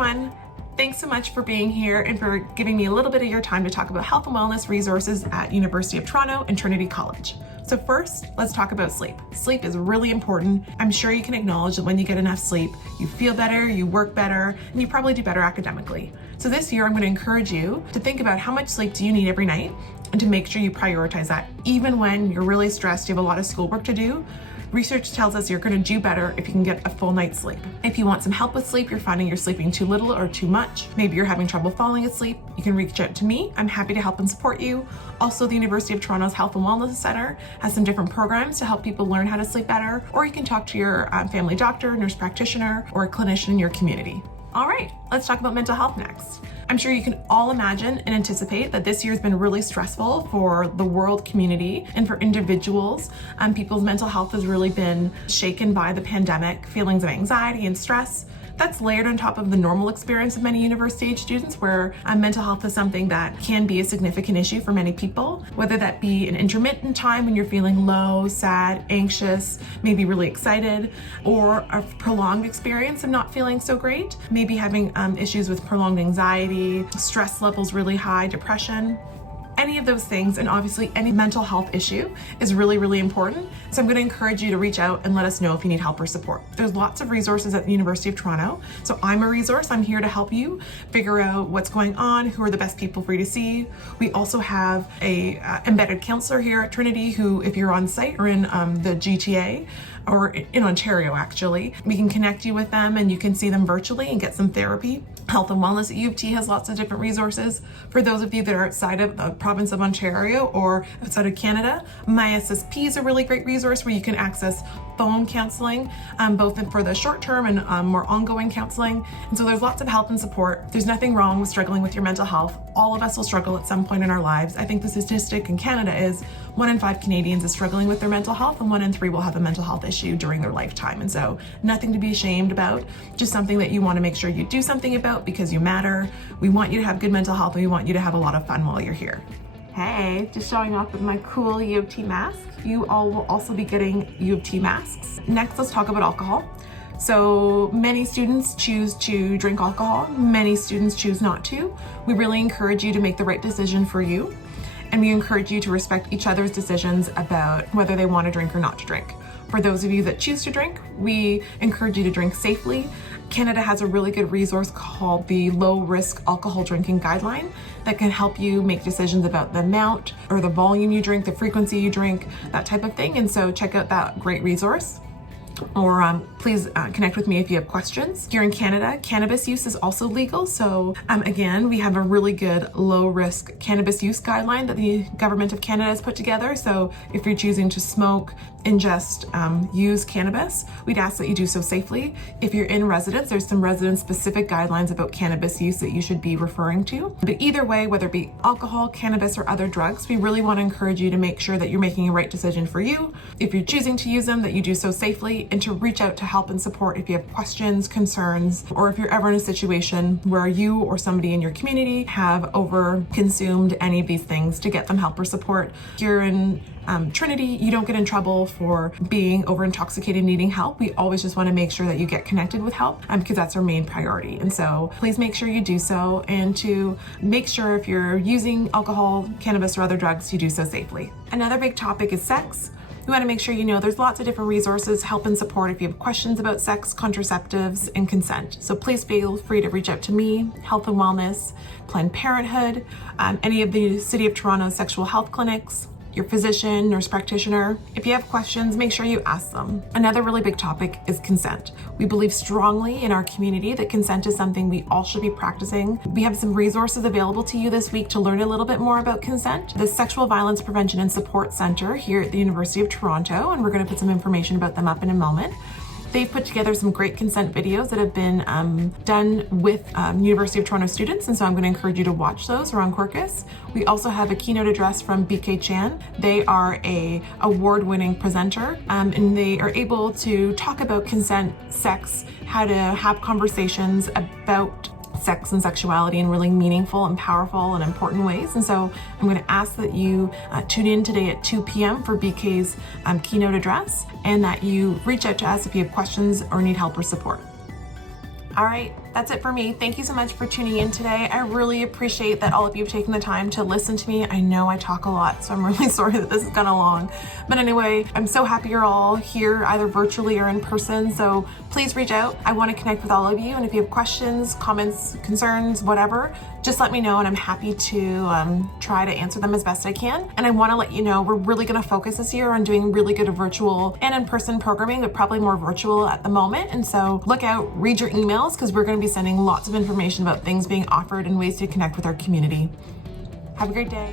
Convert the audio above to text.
everyone. Thanks so much for being here and for giving me a little bit of your time to talk about health and wellness resources at University of Toronto and Trinity College. So first, let's talk about sleep. Sleep is really important. I'm sure you can acknowledge that when you get enough sleep, you feel better, you work better, and you probably do better academically. So this year, I'm going to encourage you to think about how much sleep do you need every night and to make sure you prioritize that. Even when you're really stressed, you have a lot of schoolwork to do, research tells us you're going to do better if you can get a full night's sleep. If you want some help with sleep, you're finding you're sleeping too little or too much, maybe you're having trouble falling asleep, you can reach out to me. I'm happy to help and support you. Also, the University of Toronto's Health and Wellness Centre has some different programs to help people learn how to sleep better, or you can talk to your family doctor, nurse practitioner, or a clinician in your community. All right, let's talk about mental health next. I'm sure you can all imagine and anticipate that this year has been really stressful for the world community and for individuals. People's mental health has really been shaken by the pandemic, feelings of anxiety and stress. That's layered on top of the normal experience of many university age students where mental health is something that can be a significant issue for many people, whether that be an intermittent time when you're feeling low, sad, anxious, maybe really excited, or a prolonged experience of not feeling so great, maybe having issues with prolonged anxiety, stress levels really high, depression. Any of those things, and obviously any mental health issue is really, really important. So I'm going to encourage you to reach out and let us know if you need help or support. There's lots of resources at the University of Toronto. So I'm a resource. I'm here to help you figure out what's going on, who are the best people for you to see. We also have a embedded counselor here at Trinity who, if you're on site or in the GTA, or in Ontario actually, we can connect you with them and you can see them virtually and get some therapy. Health and Wellness at U of T has lots of different resources. For those of you that are outside of the province of Ontario or outside of Canada, My SSP is a really great resource where you can access phone counseling, both for the short term and more ongoing counseling. And so there's lots of help and support. There's nothing wrong with struggling with your mental health. All of us will struggle at some point in our lives. I think the statistic in Canada is 1 in 5 Canadians is struggling with their mental health and 1 in 3 will have a mental health issue during their lifetime. And so nothing to be ashamed about, just something that you want to make sure you do something about because you matter. We want you to have good mental health and we want you to have a lot of fun while you're here. Hey, just showing off with my cool U of T mask. You all will also be getting U of T masks. Next, let's talk about alcohol. So many students choose to drink alcohol. Many students choose not to. We really encourage you to make the right decision for you. And we encourage you to respect each other's decisions about whether they want to drink or not to drink. For those of you that choose to drink, we encourage you to drink safely. Canada has a really good resource called the Low Risk Alcohol Drinking Guideline that can help you make decisions about the amount or the volume you drink, the frequency you drink, that type of thing. And so check out that great resource. Or please connect with me if you have questions. Here in Canada, cannabis use is also legal. So again, we have a really good low risk cannabis use guideline that the government of Canada has put together. So if you're choosing to smoke, ingest, use cannabis, we'd ask that you do so safely. If you're in residence, there's some resident specific guidelines about cannabis use that you should be referring to. But either way, whether it be alcohol, cannabis, or other drugs, we really want to encourage you to make sure that you're making a right decision for you. If you're choosing to use them, that you do so safely, and to reach out to help and support if you have questions, concerns, or if you're ever in a situation where you or somebody in your community have over consumed any of these things, to get them help or support. Here in Trinity, you don't get in trouble for being over intoxicated and needing help. We always just want to make sure that you get connected with help because that's our main priority. And so please make sure you do so, and to make sure if you're using alcohol, cannabis, or other drugs, you do so safely. Another big topic is sex. We want to make sure you know there's lots of different resources, help and support if you have questions about sex, contraceptives, and consent. So please feel free to reach out to me, Health and Wellness, Planned Parenthood, any of the City of Toronto sexual health clinics, your physician, nurse practitioner. If you have questions, make sure you ask them. Another really big topic is consent. We believe strongly in our community that consent is something we all should be practicing. We have some resources available to you this week to learn a little bit more about consent. The Sexual Violence Prevention and Support Centre here at the University of Toronto, and we're going to put some information about them up in a moment. They've put together some great consent videos that have been done with University of Toronto students, and so I'm going to encourage you to watch those around Quercus. We also have a keynote address from BK Chan. They are a award-winning presenter, and they are able to talk about consent, sex, how to have conversations about sex and sexuality in really meaningful and powerful and important ways. And so I'm going to ask that you tune in today at 2 p.m. for BK's keynote address, and that you reach out to us if you have questions or need help or support. All right, That's it for me. Thank you so much for tuning in today. I really appreciate that all of you have taken the time to listen to me. I know I talk a lot, so I'm really sorry that this has gone long. But anyway, I'm so happy you're all here, either virtually or in person. So please reach out. I want to connect with all of you. And if you have questions, comments, concerns, whatever, just let me know and I'm happy to try to answer them as best I can. And I want to let you know we're really going to focus this year on doing really good virtual and in-person programming, but probably more virtual at the moment. And so look out, read your emails, because we're going to be sending lots of information about things being offered and ways to connect with our community. Have a great day.